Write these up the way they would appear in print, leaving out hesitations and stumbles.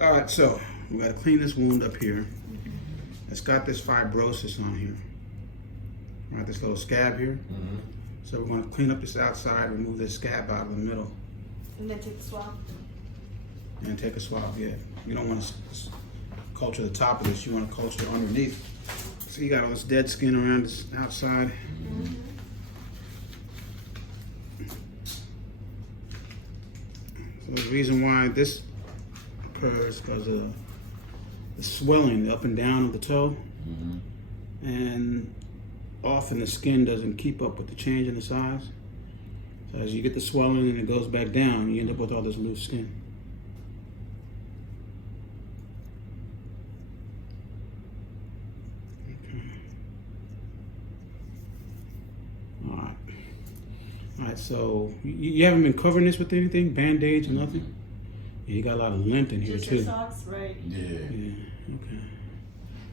All right, so we got to clean this wound up here. It's got this fibrosis on here. Right, this little scab here. So we're going to clean up this outside, remove this scab out of the middle. And then take the swab. And take a swab, yeah. You don't want to culture the top of this, you want to culture underneath. So you got all this dead skin around this outside. So the reason why this occurs is because of the swelling, the up and down of the toe. And often the skin doesn't keep up with the change in the size. So as you get the swelling and it goes back down, you end up with all this loose skin. All right, so you haven't been covering this with anything? Band-aids or nothing? Yeah, you got a lot of lint in here just too. Your socks, right? Yeah, okay.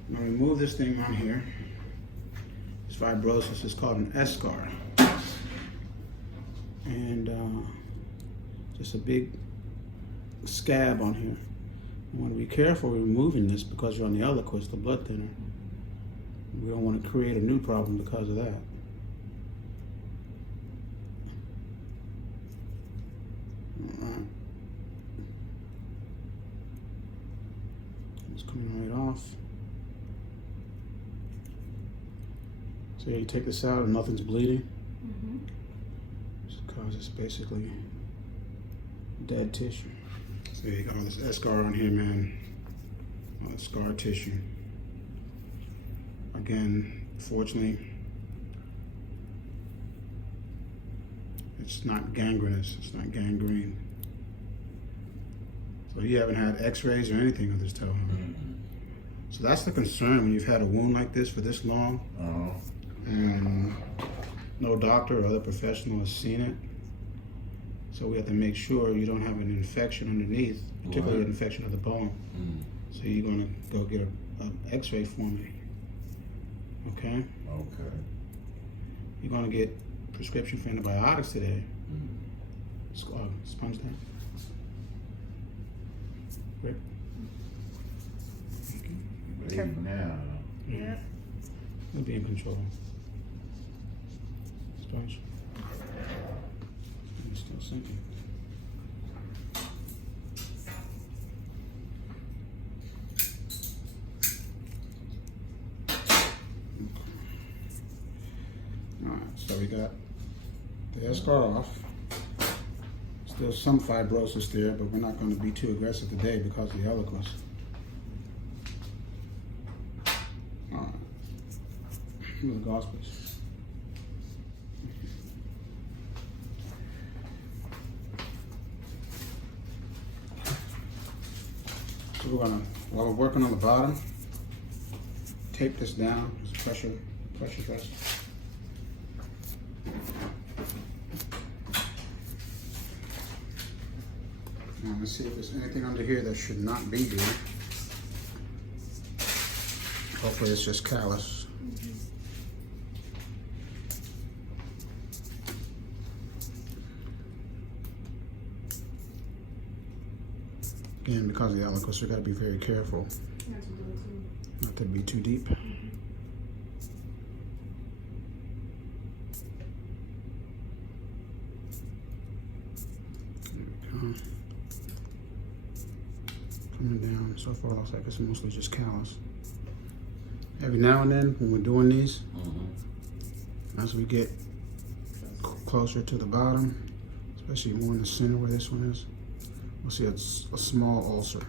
I'm gonna remove this thing right here. This fibrosis is called an eschar. And just a big scab on here. You want to be careful removing this because you're on the Eliquis, the blood thinner. We don't want to create a new problem because of that. Alright. It's coming right off. So you take this out and nothing's bleeding. Just because it's basically dead tissue. So you got all this eschar on here, man. All the scar tissue. Again, fortunately, it's not gangrenous, it's not gangrene. So you haven't had x-rays or anything of this toe, huh? So that's the concern when you've had a wound like this for this long, and no doctor or other professional has seen it. So we have to make sure you don't have an infection underneath, particularly an infection of the bone. So you're gonna go get an x-ray for me, okay? Okay. You're gonna get prescription for antibiotics today. Sponge that. Great. Bleeding now. Yeah. We'll be in control. Sponge. It's still sinking. Alright, so we got the eschar off. Still some fibrosis there, but we're not going to be too aggressive today because of the Eliquis. Alright. Move the gauze, please. So we're gonna, while we're working on the bottom, tape this down. Just pressure rest. Now let's see if there's anything under here that should not be here. Hopefully it's just callus. Again, because of the Eliquis, we got to be very careful not to be too deep. Coming down, so far it looks like it's mostly just callus. Every now and then when we're doing these, as we get closer to the bottom, especially more in the center where this one is, we'll see a small ulcer.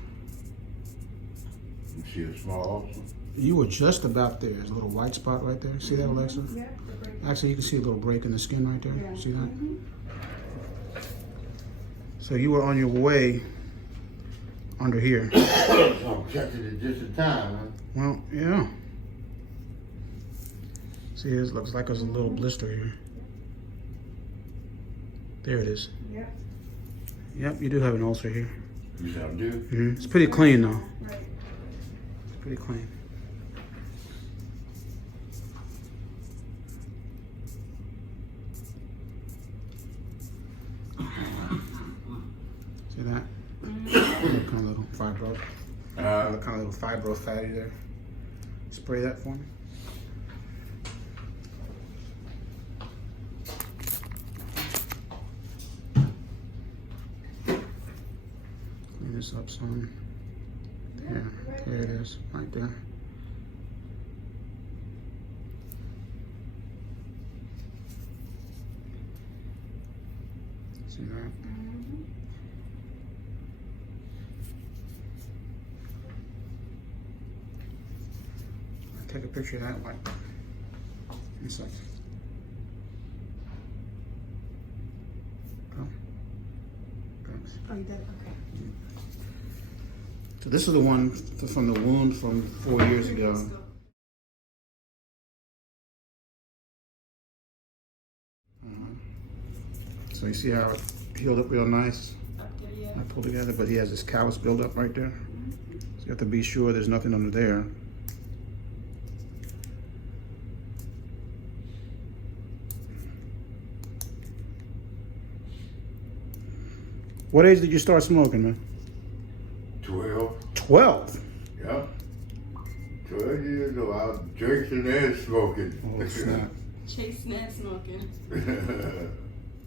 You see a small ulcer? You were just about there. There's a little white spot right there. See that, Alexa? Yeah. Actually, you can see a little break in the skin right there. Yeah. See that? So you were on your way under here. Oh, checked it at just a time, huh? Well, yeah. See, it looks like there's a little blister here. There it is. Yep. Yep, you do have an ulcer here. You said I do? It's pretty clean though. Right. It's pretty clean. See that? Kind of little fibro. Uh, Kind of little fibro fatty there. Spray that for me. Clean this up some. Yeah, there it is, right there. See that? Take a picture of that white. In a second. Oh. Thanks. Oh, you did? Okay. So this is the one from the wound from 4 years ago. So you see how it healed up real nice? Up there, yeah. I pulled together, but he has this callus buildup right there. So you have to be sure there's nothing under there. What age did you start smoking, man? 12. 12? Yeah. 12 years old. I was drinking and smoking. Oh, snap. Chasing and smoking.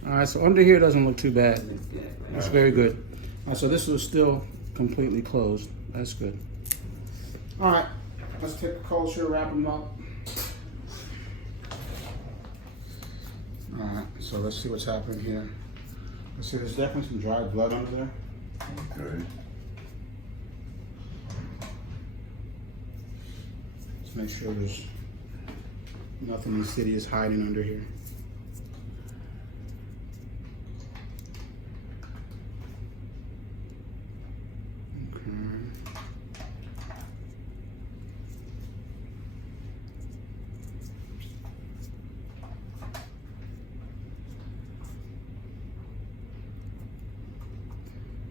All right, so under here doesn't look too bad. Looks good, right? That's very good. All right, so this was still completely closed. That's good. All right, let's take a culture, wrap them up. All right, so let's see what's happening here. Let's see, there's definitely some dried blood under there. Okay. Let's make sure there's nothing insidious hiding under here.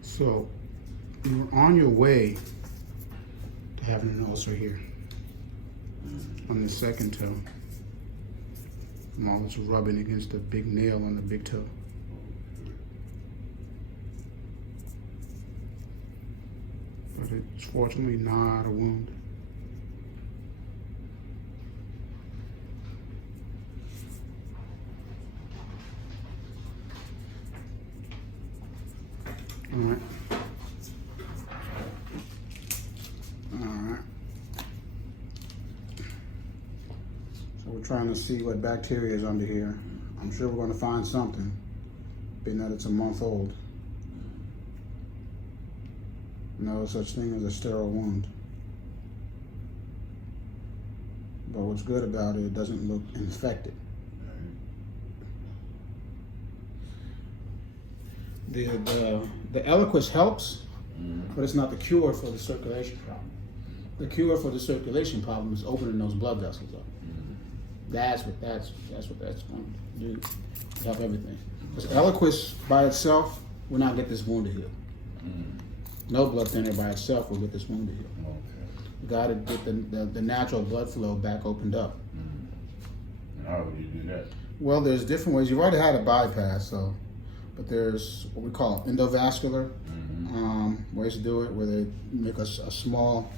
So you're on your way to having an ulcer here on the second toe. And all this rubbing against the big nail on the big toe. But it's fortunately not a wound. All right. All right. So we're trying to see what bacteria is under here. I'm sure we're going to find something, being that it's a month old. No such thing as a sterile wound. But what's good about it, it doesn't look infected. The Eliquis helps, but it's not the cure for the circulation problem. The cure for the circulation problem is opening those blood vessels up. That's what that's going to do to help everything. Because Eliquis by itself will not get this wound to heal. No blood thinner by itself will get this wound to heal. You got to get the natural blood flow back opened up. And how would you do that? Well, there's different ways. You've already had a bypass, so. But there's what we call endovascular ways to do it, where they make a small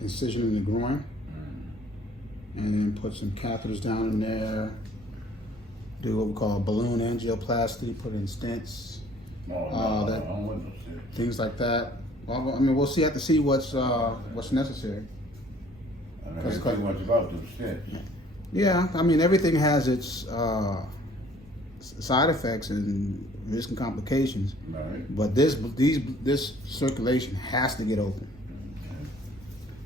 incision in the groin and then put some catheters down in there, do what we call balloon angioplasty, put in stents, things like that. Well, I mean, we'll see. Have to see what's necessary. I know everything much about them stents. Yeah, I mean, everything has its side effects and risk and complications. Right. But this circulation has to get open. Okay.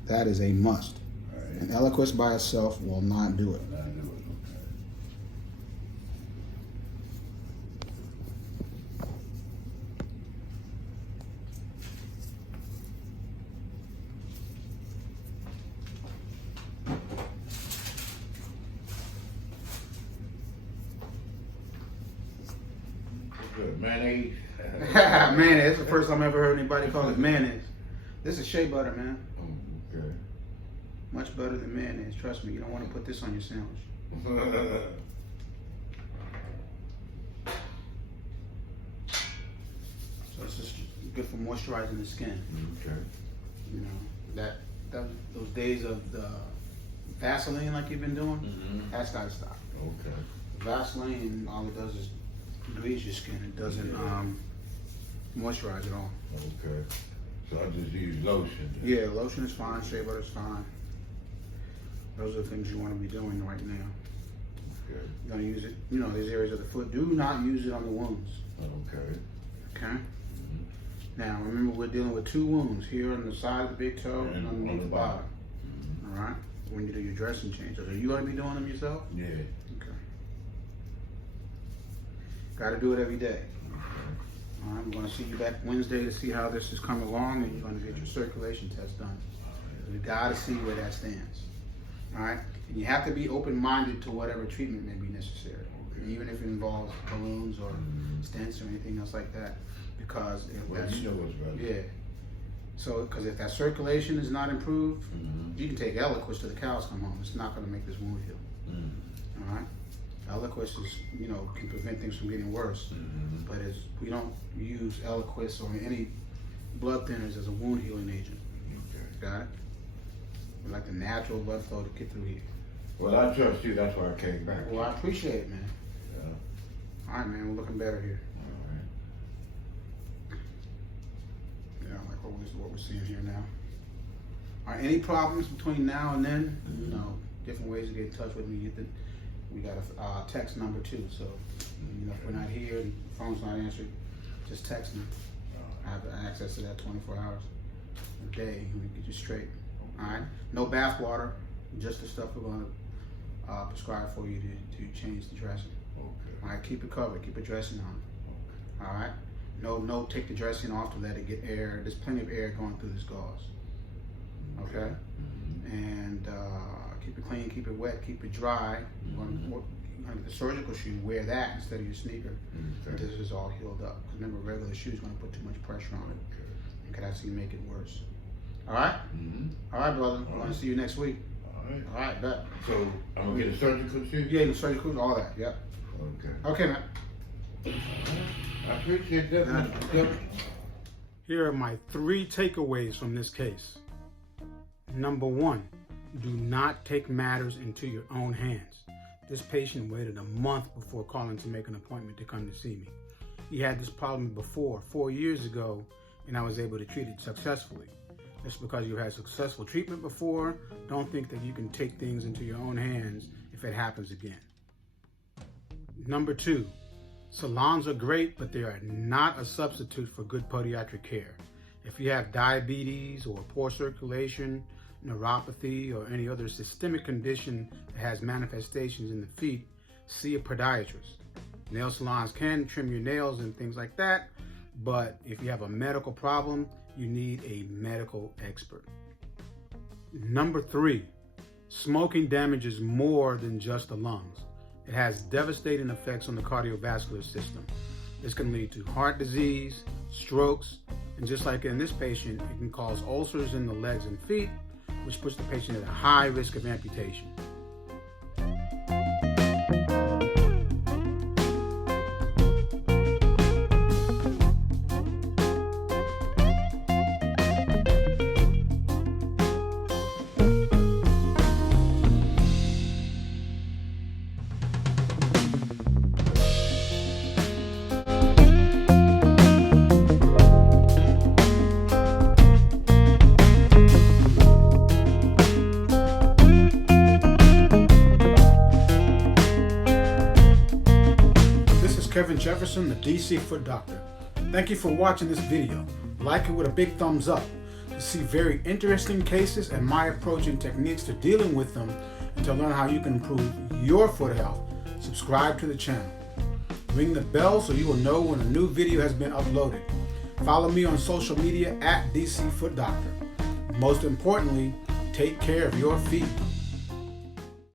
That is a must. Right. And Eliquis by itself will not do it. Not do it. Good. Mayonnaise. Mayonnaise. It's the first time I ever heard anybody call it mayonnaise. This is shea butter, man. Okay. Much better than mayonnaise. Trust me, you don't want to put this on your sandwich. So let's just good for moisturizing the skin. Okay. You know, those days of the Vaseline like you've been doing, that's gotta stop. Okay. Vaseline, all it does is grease your skin. It doesn't moisturize at all. Okay. So I just use lotion. Yeah, lotion is fine, shea butter is fine. Those are the things you want to be doing right now. Okay. You're gonna use it, you know, these areas of the foot. Do not use it on the wounds. Okay. Okay? Now, remember, we're dealing with 2 wounds, here on the side of the big toe and on underneath the the bottom. All right? When you do your dressing changes. Are you going to be doing them yourself? Yeah. Okay. Got to do it every day. All right, I'm going to see you back Wednesday to see how this has come along, and you're going to get your circulation test done. We got to see where that stands. All right? And you have to be open-minded to whatever treatment may be necessary, even if it involves balloons or stents or anything else like that. Because if Well, that's, you know what's right. yeah. So, because if that circulation is not improved, you can take Eliquis to the cows come home. It's not going to make this wound heal. All right? Eliquis is, you know, can prevent things from getting worse, but we don't use Eliquis or any blood thinners as a wound healing agent. Okay. Got it? We like the natural blood flow to get through here. Well, I trust you. That's why I came back. Well, I appreciate it, man. Yeah. All right, man. We're looking better here. All right. Yeah, I like what we're seeing here now. All right, any problems between now and then? You know, different ways to get in touch with me. We got a text number too, so you know, if we're not here and the phone's not answered, just text me. I have access to that 24 hours a day, and we get you straight. All right, no bath water, just the stuff we're going to prescribe for you to change the dressing. Okay. All right, keep it covered, keep a dressing on. All right, no, take the dressing off to let it get air. There's plenty of air going through this gauze. Okay, and keep it clean, keep it wet, keep it dry. You're going to get the surgical shoe, wear that instead of your sneaker. This is all healed up. Because remember, regular shoes going to put too much pressure on it and could actually make it worse. All right? All right, brother. I want to see you next week. All right. All right, bet. So I'm gonna get a surgical shoe? Yeah, the surgical, all that. Yep. Okay. Okay, man. I appreciate that. Yep. Here are my 3 takeaways from this case. Number 1, do not take matters into your own hands. This patient waited a month before calling to make an appointment to come to see me. He had this problem before, 4 years ago, and I was able to treat it successfully. Just because you had successful treatment before, don't think that you can take things into your own hands if it happens again. Number 2, salons are great, but they are not a substitute for good podiatric care. If you have diabetes or poor circulation, neuropathy, or any other systemic condition that has manifestations in the feet, see a podiatrist. Nail salons can trim your nails and things like that, but if you have a medical problem, you need a medical expert. Number 3, smoking damages more than just the lungs. It has devastating effects on the cardiovascular system. This can lead to heart disease, strokes, and just like in this patient, it can cause ulcers in the legs and feet, which puts the patient at a high risk of amputation. Jefferson, the DC Foot Doctor. Thank you for watching this video. Like it with a big thumbs up. To see very interesting cases and my approach and techniques to dealing with them, and to learn how you can improve your foot health, subscribe to the channel. Ring the bell so you will know when a new video has been uploaded. Follow me on social media at DC Foot Doctor. Most importantly, take care of your feet.